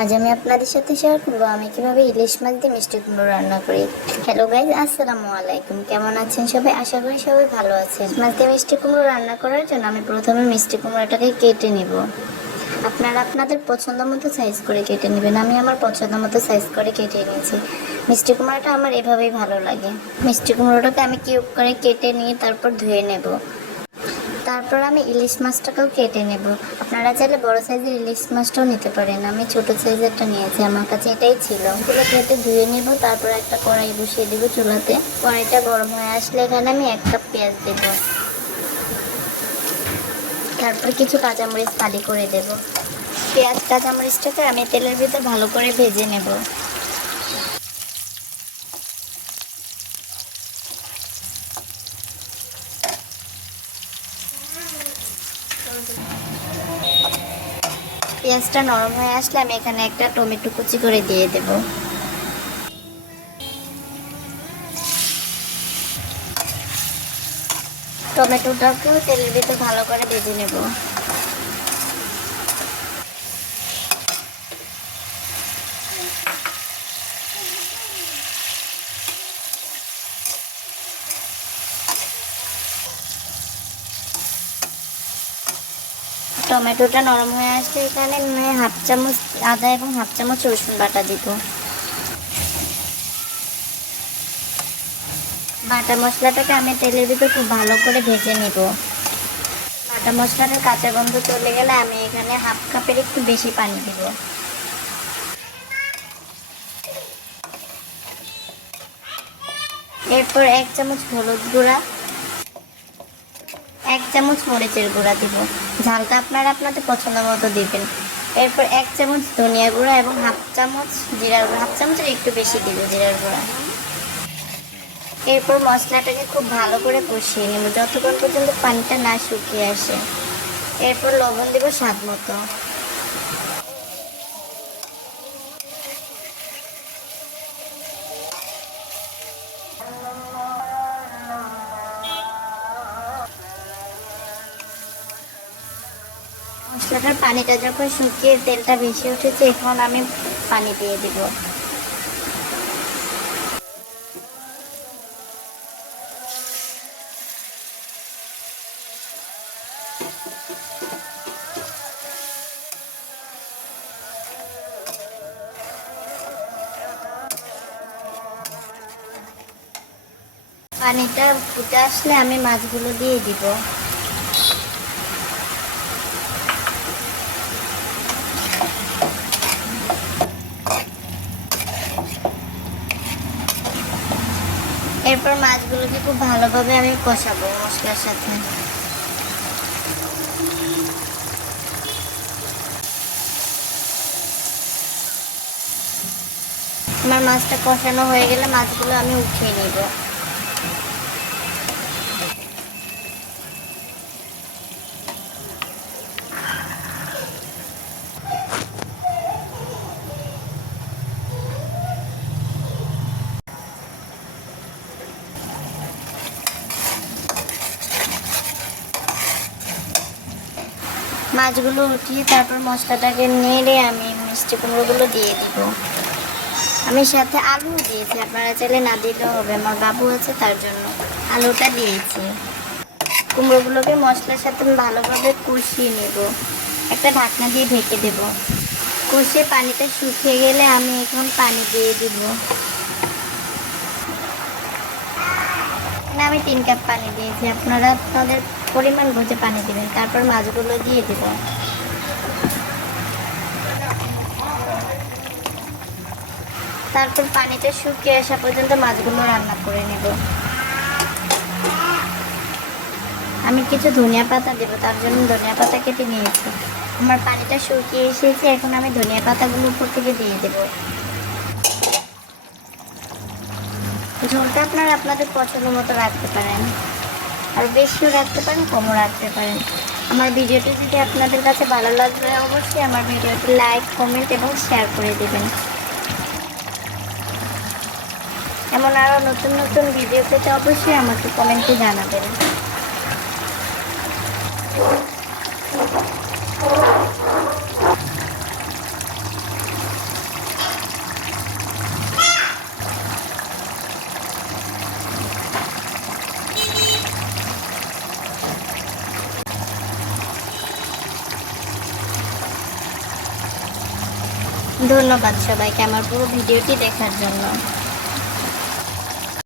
আজ আমি আপনাদের সাথে শেয়ার করব আমি কীভাবে ইলিশ মাছ দিয়ে মিষ্টি কুমড়ো রান্না করি। হ্যালো গাইজ আসসালামু আলাইকুম। কেমন আছেন সবাই? আশা করি সবাই ভালো আছেন। মাছ দিয়ে মিষ্টি কুমড়ো রান্না করার জন্য আমি প্রথমে মিষ্টি কুমড়োটাকে কেটে নিব। আপনারা আপনাদের পছন্দ মতো সাইজ করে কেটে নেবেন। আমি আমার পছন্দ মতো সাইজ করে কেটে নিয়েছি। মিষ্টি কুমড়োটা আমার এভাবেই ভালো লাগে। মিষ্টি কুমড়োটাকে আমি কিউব করে কেটে নিয়ে তারপর ধুয়ে নেব। তারপর আমি ইলিশ মাছটাকেও কেটে নেব। আপনারা চাইলে বড় সাইজের ইলিশ মাছটাও নিতে পারেন। আমি ছোট সাইজেরটা নিয়েছি, আমার কাছে এটাই ছিল। এগুলো কেটে ধুয়ে নেব, তারপর একটা কড়াই বসিয়ে দেবো চুলাতে। কড়াইটা গরম হয়ে আসলে এখানে আমি এক কাপ পেঁয়াজ দেব। তারপর কিছু কাঁচামরিচ ফালি করে দেব। পেঁয়াজ, কাঁচামরিচটাকে আমি তেলের ভিতর ভালো করে ভেজে নেব। পেঁয়াজটা নরম হয়ে আসলে আমি এখানে একটা টমেটো কুচি করে দিয়ে দেব। টমেটোটাকেও তেলের ভিতরে ভালো করে ভেজে নেব। টমেটোটা নরম হয়ে আসলে এখানে মানে হাফ চামচ আদা এবং হাফ চামচ রসুন বাটা দিব। বাটা মশলাটাকে আমি তেলের ভিতর খুব ভালো করে ভেজে নিব। বাটা মশলাটার কাঁচা গন্ধ চলে গেলে আমি এখানে হাফ কাপের একটু বেশি পানি দিব। এরপর এক চামচ হলুদ গুঁড়া এক চামচ মরিচের গুঁড়া দিব। ঝালটা আপনারা আপনাদের পছন্দ মতো দিবেন। এরপর এক চামচ ধনিয়া গুঁড়া এবং হাফ চামচ জিরার গুঁড়া। হাফ চামচের একটু বেশি দিব জিরার গুঁড়া। এরপর মশলাটাকে খুব ভালো করে কষিয়ে নেব। যতক্ষণ পর্যন্ত পানিটা না শুকিয়ে আসে। এরপর লবণ দেব স্বাদ মতো। মশলাটার পানিটা যখন শুকিয়ে তেলটা বেশি উঠেছে, এখন আমি পানি দিয়ে দিব। পানিটা ফুটে আসলে আমি মাছগুলো দিয়ে দিব। এরপর মাছগুলোকে খুব ভালোভাবে আমি কষাবো মশলার সাথে। আমার মাছটা কষানো হয়ে গেলে মাছগুলো আমি উঠিয়ে নিব। মাছগুলো উঠিয়ে তারপর মশলাটাকে নেড়ে আমি মিষ্টি কুমড়োগুলো দিয়ে দিব। আমি সাথে আলু দিয়েছি, আপনারা চাইলে না দিলেও হবে, আমার বাবু আছে তার জন্য আলুটা দিয়েছি। কুমড়োগুলোকে মশলার সাথে ভালোভাবে কষিয়ে নেব। একটা ঢাকনা দিয়ে ঢেকে দেব। কষিয়ে পানিটা শুকিয়ে গেলে আমি এখন পানি দিয়ে দিব। আমি তিন কাপ পানি দিয়েছি, আপনারা আপনাদের পরিমাণ বুঝে পানি দিবেন, তারপর মাছগুলো দিয়ে দিব। তারপর পানিটা শুকিয়ে আসা পর্যন্ত মাছগুলো রান্না করে নেব। আমি কিছু ধনিয়া পাতা দেবো, তার জন্য ধনিয়া পাতা কেটে নিয়েছি। আমার পানিটা শুকিয়ে এসেছে, এখন আমি ধনিয়া পাতাগুলো উপর থেকে দিয়ে দেবো। ঝোলটা আপনারা আপনাদের পছন্দ মতো রাখতে পারেন। আর বেশিও রাখতে পারেন, কমও রাখতে পারেন। আমার ভিডিওটি যদি আপনাদের কাছে ভালো লাগবে অবশ্যই আমার ভিডিওটি লাইক, কমেন্ট এবং শেয়ার করে দেবেন। এমন আরও নতুন নতুন ভিডিও পেতে অবশ্যই আমাকে কমেন্টে জানাবেন। ধন্যবাদ সবাইকে আমার পুরো ভিডিওটি দেখার জন্য।